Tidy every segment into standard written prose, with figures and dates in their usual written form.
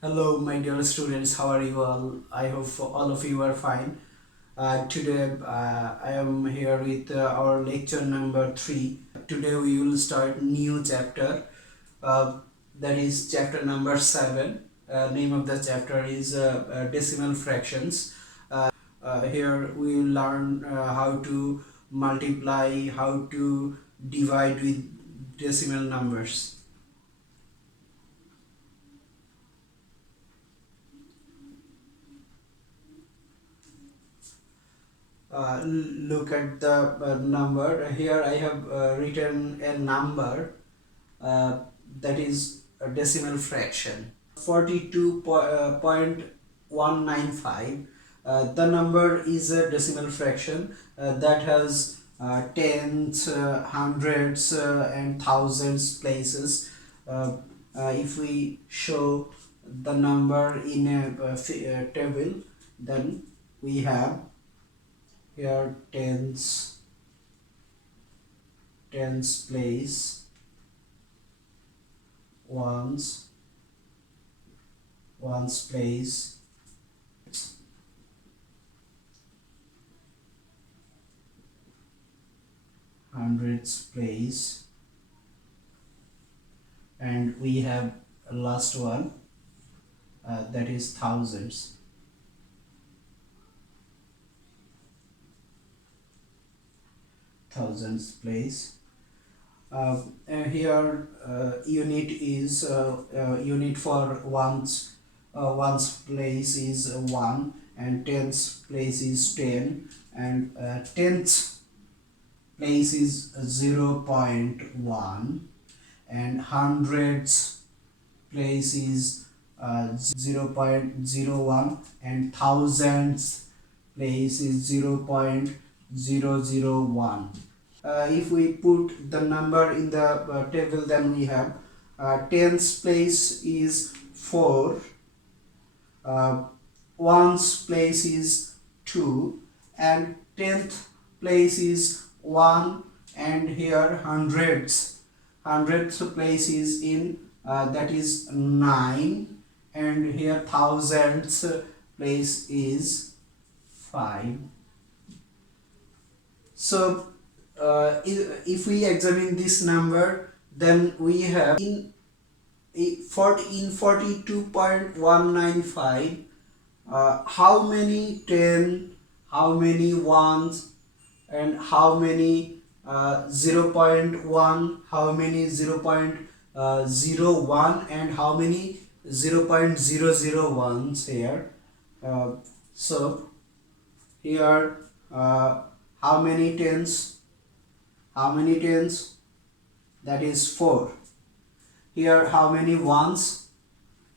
Hello, my dear students. How are you all? I hope all of you are fine. Today, I am here with our lecture number 3. Today, we will start new chapter. Uh, that is chapter number 7. Name of the chapter is decimal fractions. Here, we will learn how to multiply, how to divide with decimal numbers. Look at the number. Here I have written a number uh, that is a decimal fraction 42.195. The number is a decimal fraction that has tens, hundreds, and thousands places. If we show the number in a table, then we have here tens place, ones place, hundreds place, and we have a last one that is thousands place. Here unit is unit for ones place is 1, and tens place is 10, and tenths place is 0.1, and hundreds place is 0.01, and thousands place is 0.001. If we put the number in the table, then we have tens place is 4, uh, ones place is 2, and tenth place is 1, and here hundredth place is in that is 9, and here thousandth place is 5. So if we examine this number, then we have in 42.195 how many 10, how many ones, and how many 0.1, how many 0.01, and how many 0.001s here. So here how many tens, that is 4. Here how many ones,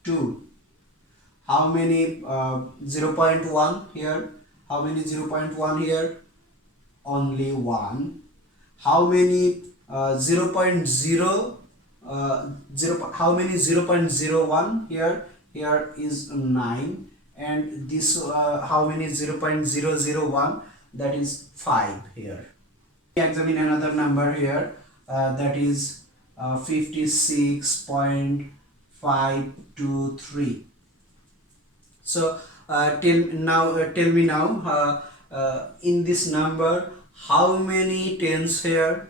2. How many 0.1 here, how many 0.1 here, only 1. How many 0.0 how many 0.01 here, is 9, and this how many 0.001, that is 5 here. Examine another number here that is 56.523. So tell me now, in this number how many tens here,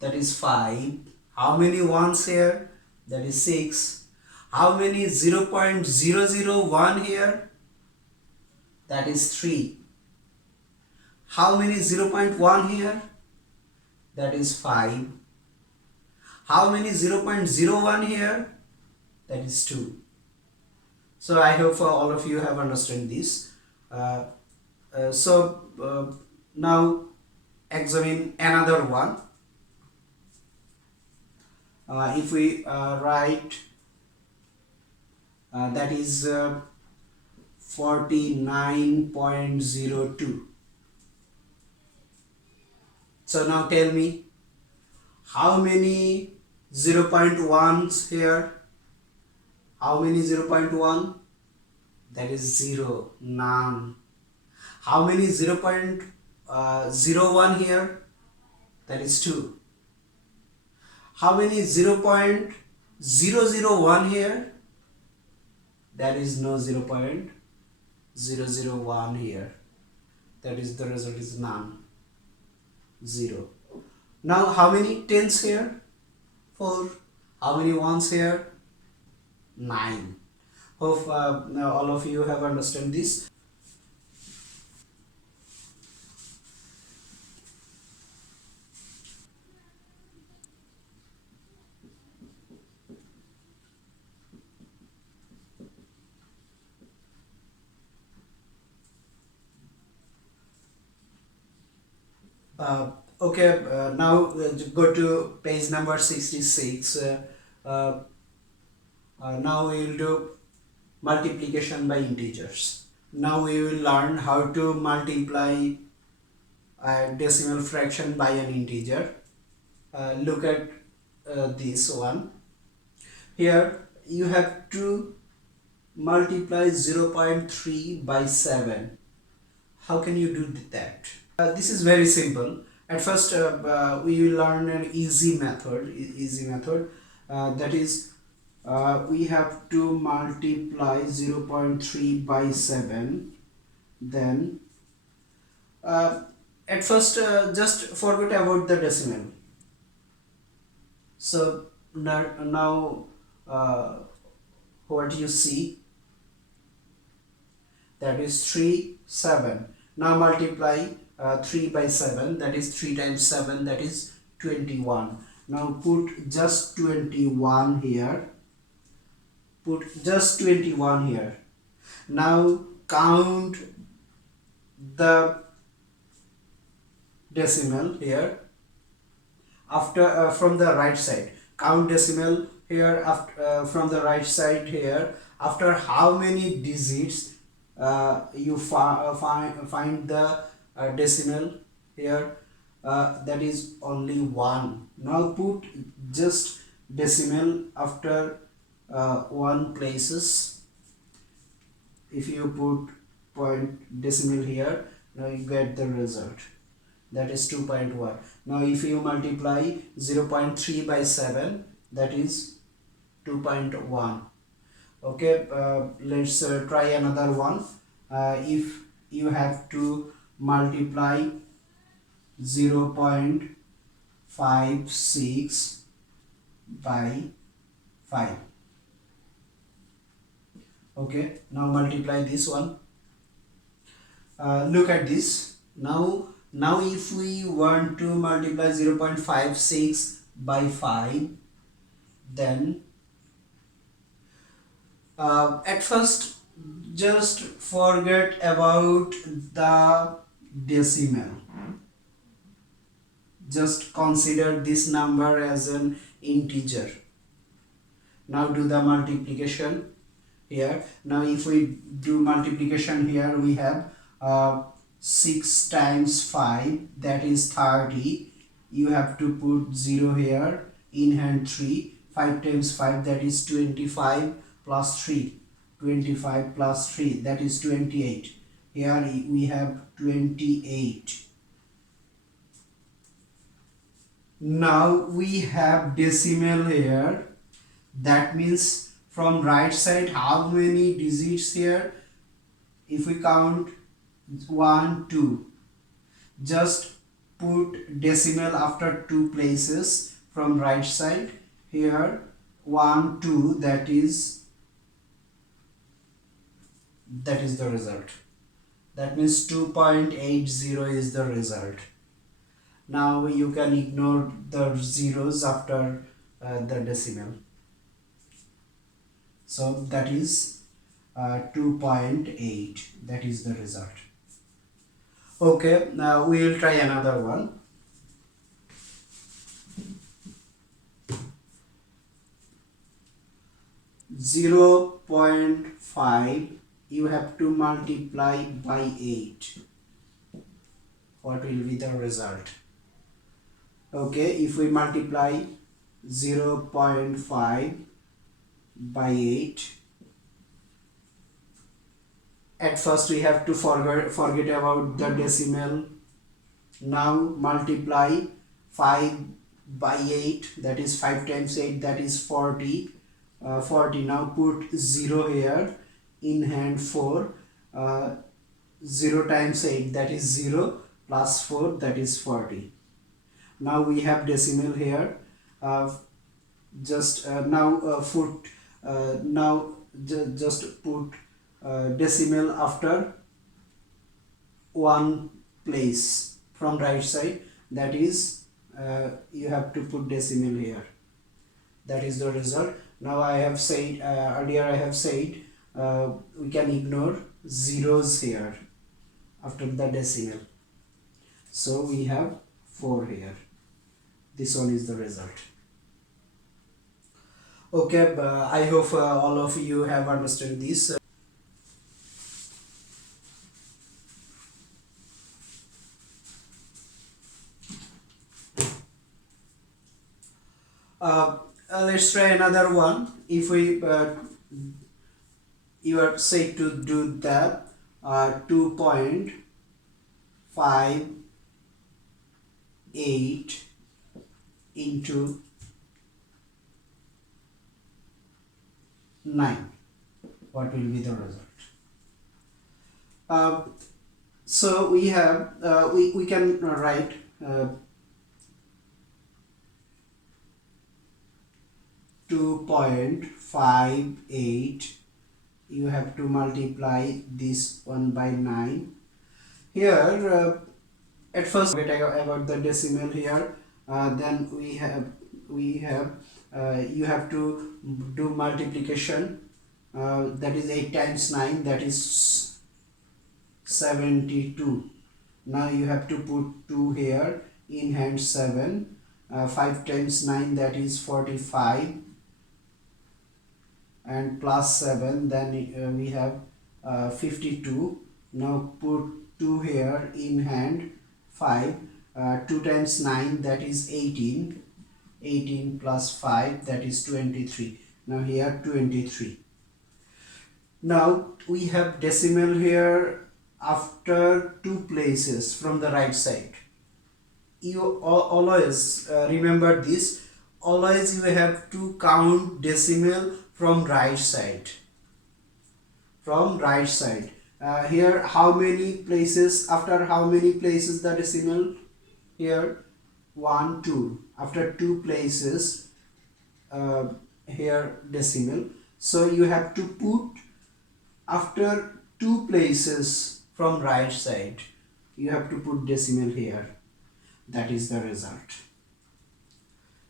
that is 5. How many ones here, that is 6. How many 0.001 here, that is 3. How many 0.1 here, that is 5. How many 0.01 here, that is 2. So I hope all of you have understood this. Now examine another one. If we write that is 49.02. So now tell me how many 0.1s here, how many 0.1, that is 0, none. How many 0.01 here, that is 2. How many 0.001 here, That is no 0.001 here. That is the result is none, 0. Now how many tens here? 4. How many ones here? 9. Hope now all of you have understood this. Okay, now go to page number 66. Uh, now we will do multiplication by integers. Now we will learn how to multiply a decimal fraction by an integer. Look at this one. Here you have to multiply 0.3 by 7. How can you do that? This is very simple. At first we will learn an easy method. That is we have to multiply 0.3 by 7. Then at first just forget about the decimal. So now what you see, that is 3 7. Now multiply 3 by 7, that is 3 times 7, that is 21. Now put just 21 here. Put just 21 here. Now count the decimal here. After from the right side, count decimal here after, from the right side here. After how many digits you find the decimal here, that is only 1. Now put just decimal after 1 places. If you put point decimal here, now you get the result, that is 2.1. Now if you multiply 0.3 by 7, that is 2.1. Okay, let's try another one. If you have to multiply 0.56 by 5. Okay, now multiply this one. Look at this. Now if we want to multiply 0.56 by 5, then at first just forget about the decimal. Just consider this number as an integer. Now do the multiplication here. Now if we do multiplication here, we have 6 times 5, that is 30. You have to put 0 here, in hand 3. 5 times 5, that is 25 plus 3. 25 plus 3, that is 28. Here we have 28. Now we have decimal here. That means from right side, how many digits here? If we count 1 2, just put decimal after 2 places from right side. Here 1 2, that is the result. That means 2.80 is the result. Now you can ignore the zeros after the decimal. So that is 2.8. That is the result. Okay, now we will try another one. Zero 0.5 you have to multiply by 8. What will be the result? Okay, if we multiply 0.5 by 8, at first we have to forget about the decimal. Now multiply 5 by 8, that is 5 times 8, that is 40. 40. Now put 0 here. in hand 4. 0 times 8, that is 0, plus 4, that is 40. Now we have decimal here. Just now put now just put decimal after one place from right side, that is you have to put decimal here. That is the result. Now I have said earlier I have said we can ignore zeros here after the decimal, so we have 4 here. This one is the result. Okay, I hope all of you have understood this. Let's try another one. If we you are said to do that 2.58 into 9. What will be the result? So we have we can write 2.58. You have to multiply this one by 9. Here at first forget about the decimal here. Then we have you have to do multiplication. That is 8 times 9, that is 72. Now you have to put 2 here, in hand 7. 5 times 9, that is 45, and plus 7, then we have 52. Now put 2 here, in hand 5. 2 times 9, that is 18. 18 plus 5, that is 23. Now here 23. Now we have decimal here after 2 places from the right side. You always remember this. Always you have to count decimal from right side. From right side. Here how many places, after how many places the decimal? Here 1, 2. After 2 places here decimal. So you have to put after 2 places from right side. You have to put decimal here. That is the result.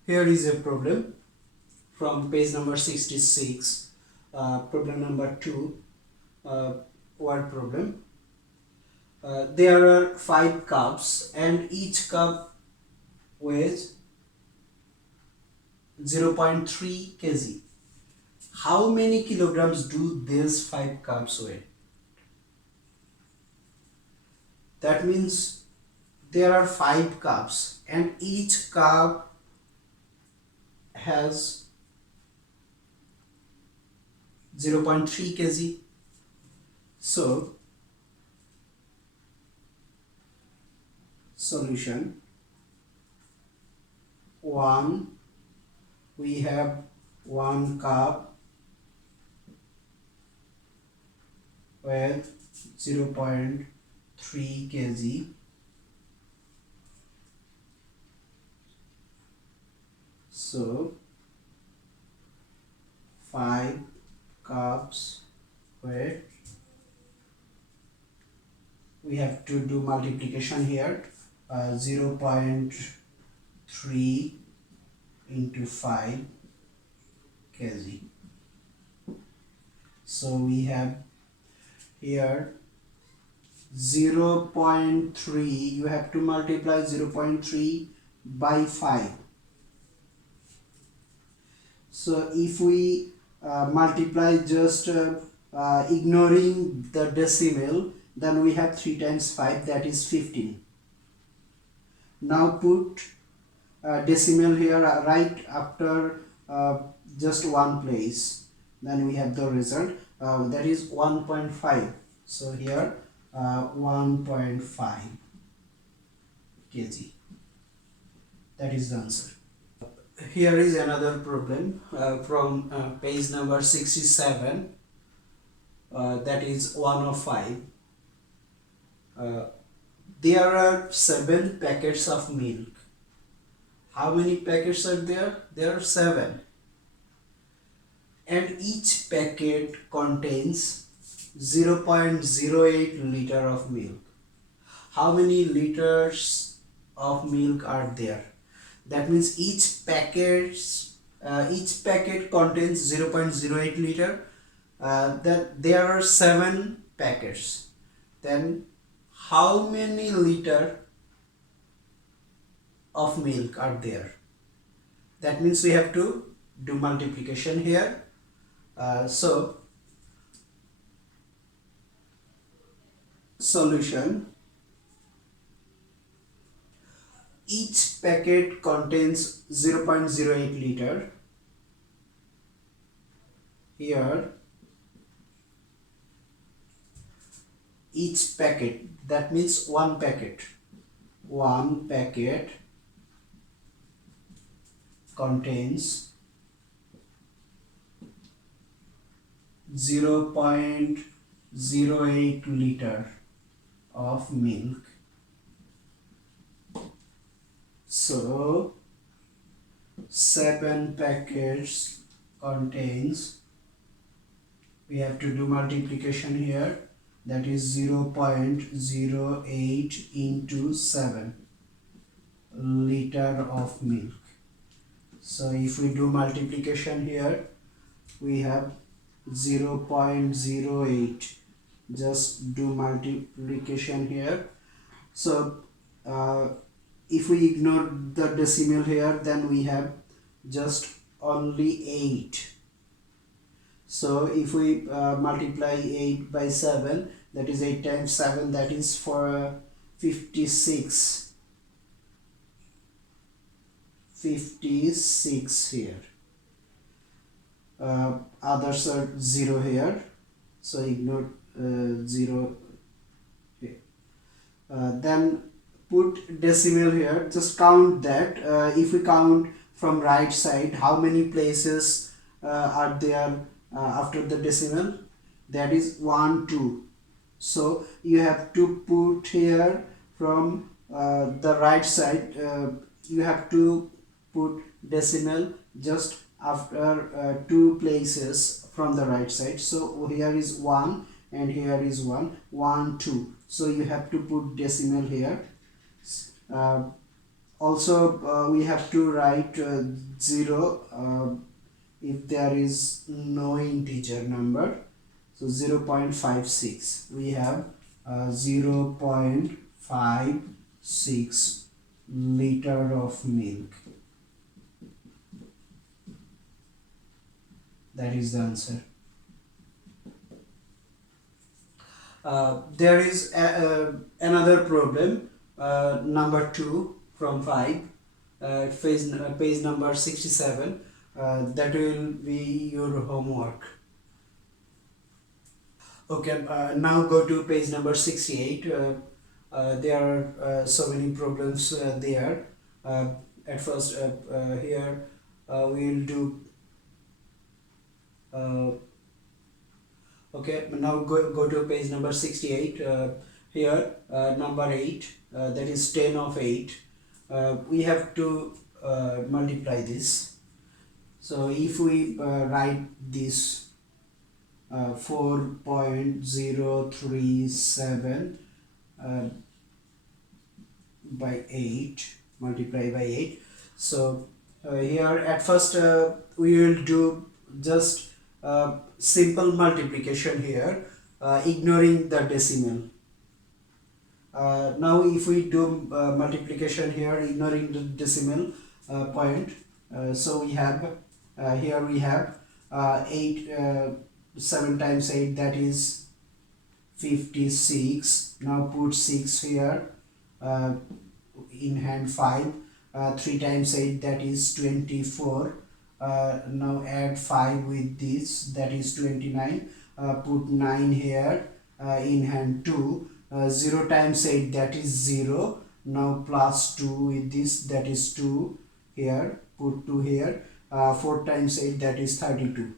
Here is a problem from page number 66. Problem number 2. Word problem. There are 5 cups and each cup weighs 0.3 kg. How many kilograms do these 5 cups weigh? That means there are 5 cups and each cup has 0.3 kg. So solution 1, we have 1 cup with 0.3 kg. So 5 cups with, we have to do multiplication here. 0.3 into 5 kg. So we have here 0.3, you have to multiply 0.3 by 5. So if we multiply just ignoring the decimal, then we have 3 times 5, that is 15. Now put decimal here right after just one place, then we have the result, that is 1.5. So here 1.5 kg. That is the answer. Here is another problem from page number 67. that is 1 of 5. There are 7 packets of milk. How many packets are there? There are 7. And each packet contains 0.08 liter of milk. How many liters of milk are there? That means each packet contains 0.08 liter. That there are 7 packets. Then how many liter of milk are there? That means we have to do multiplication here. So solution, each packet contains 0.08 liter. Here each packet, that means one packet contains 0.08 liter of milk. So 7 packets contains, we have to do multiplication here, that is 0.08 into 7 liter of milk. So if we do multiplication here, we have 0.08. Just do multiplication here. So if we ignore the decimal here, then we have just only 8. So if we multiply 8 by 7, that is 8 times 7, that is for 56. 56 here. Others are 0 here, so ignore 0 here. Then put decimal here, just count that. If we count from right side, how many places are there after the decimal? That is 1, 2. So you have to put here from the right side, you have to put decimal just after 2 places from the right side. So here is 1 and here is 1, 1, 2. So you have to put decimal here. Also we have to write 0 if there is no integer number. So 0.56, we have 0.56 liter of milk. That is the answer. There is another problem, number 2 from 5, page number 67. That will be your homework. Okay, now go to page number 68. There are so many problems there. At first, here we will do. Okay, now go to page number 68. Here, number 8, that is 10 of 8. We have to multiply this. So if we write this 4.037 by 8, multiply by 8. So here at first we will do just simple multiplication here, ignoring the decimal. Now if we do multiplication here ignoring the decimal point, so we have here we have 7 times 8, that is 56. Now put 6 here, in hand 5. 3 times 8, that is 24. Now add 5 with this, that is 29. Put 9 here, in hand 2. 0 times 8, that is 0. Now plus 2 with this, that is 2 here. Put 2 here. 4 times 8, that is 32.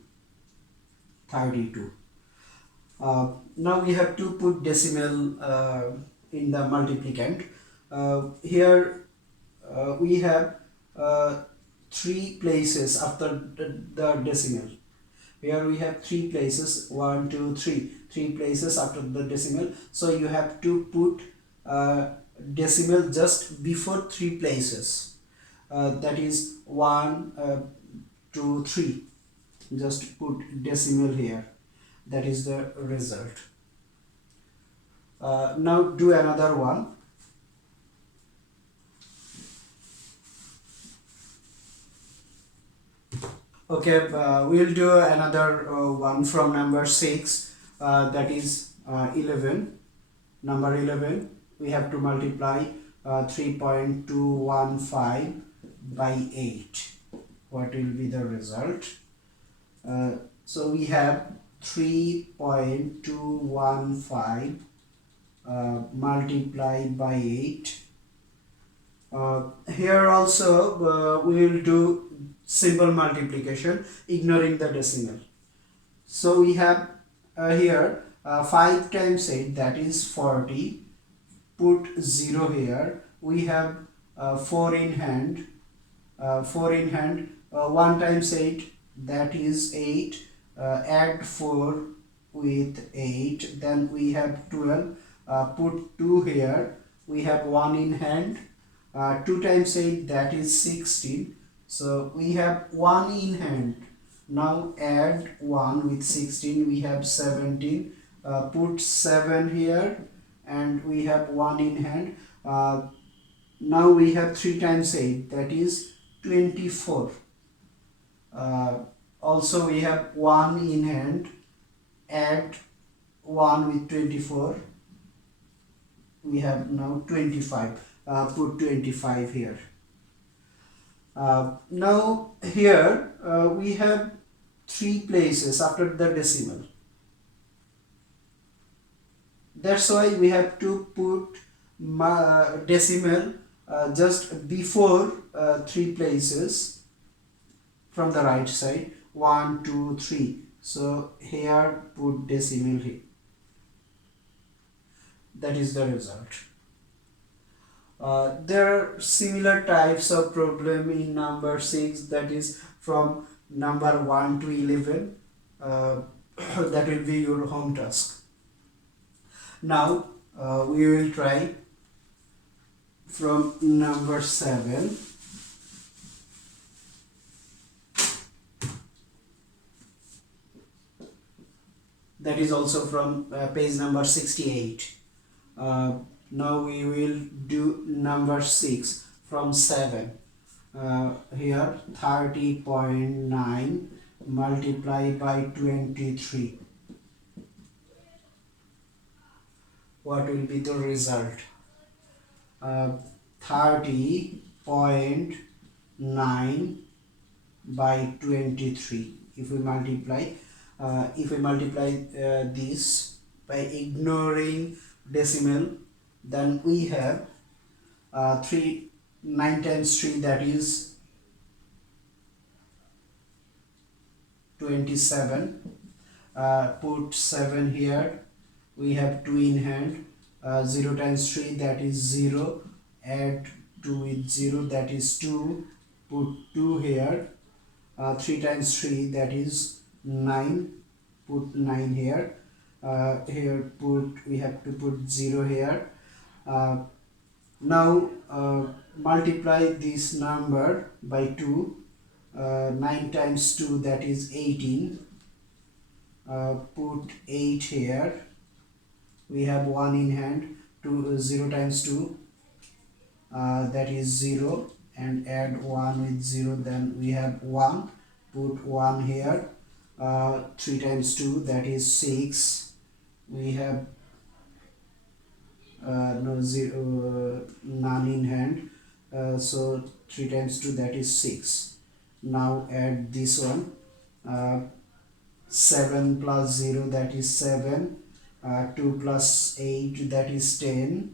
Now we have to put decimal in the multiplicand. Here we have three places after the decimal. Here we have three places, 1 2 3, three places after the decimal. So you have to put decimal just before three places, that is 1 2 3. Just put decimal here. That is the result. Now do another one. Okay, we'll do another one from number 6, that is 11. Number 11, we have to multiply 3.215 by 8. What will be the result? So we have 3.215 multiplied by 8. Here also we will do simple multiplication ignoring the decimal. So we have here 5 times 8, that is 40. Put 0 here. We have 4 in hand. 1 times 8, that is 8. Add 4 with 8, then we have 12. Put 2 here. We have 1 in hand. 2 times 8, that is 16. So we have 1 in hand. Now add 1 with 16, we have 17. Put 7 here, and we have 1 in hand. Now we have 3 times 8, that is 24. Also we have 1 in hand. Add 1 with 24, we have now 25. Put 25 here. Now here we have three places after the decimal. That's why we have to put decimal just before three places from the right side, 1 2 3. So here put decimal here. That is the result. There are similar types of problem in number 6, that is from number 1 to 11. That will be your home task. Now we will try from number 7. That is also from page number 68. Now we will do number 6 from 7. Here 30.9 multiplied by 23. What will be the result? 30.9 by 23. If we multiply this by ignoring decimal, then we have 9 times 3, that is 27. Put 7 here. We have 2 in hand. 0 times 3, that is 0. Add 2 with 0, that is 2. Put 2 here. 3 times 3, that is 9. Put 9 here. Here we have to put 0 here. Now multiply this number by 2. 9 times 2, that is 18. Put 8 here. We have 1 in hand. 0 times 2, that is 0, and add 1 with 0, then we have 1. Put 1 here. 3 times 2, that is 6. We have none in hand. So 3 times 2, that is 6. Now add this one. 7 plus 0, that is 7. 2 plus 8, that is 10.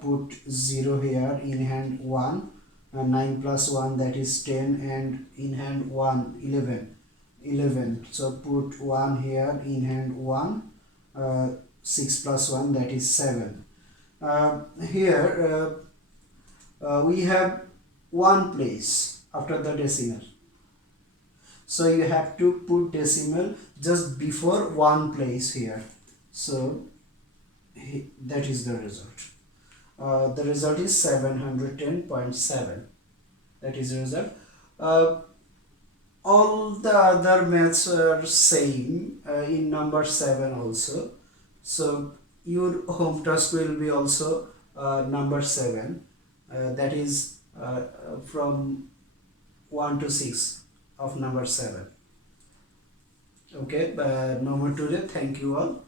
Put 0 here. In hand 1. 9 plus 1, that is 10, and in hand 1, 11. So put 1 here. In hand 1. 6 plus 1, that is 7. Here we have one place after the decimal, so you have to put decimal just before one place here. So that is the result. The result is 710.7. That is the result. All the other maths are same in number 7 also. So your home task will be also number 7. That is from 1 to 6 of number 7. Okay, no more today. Thank you all.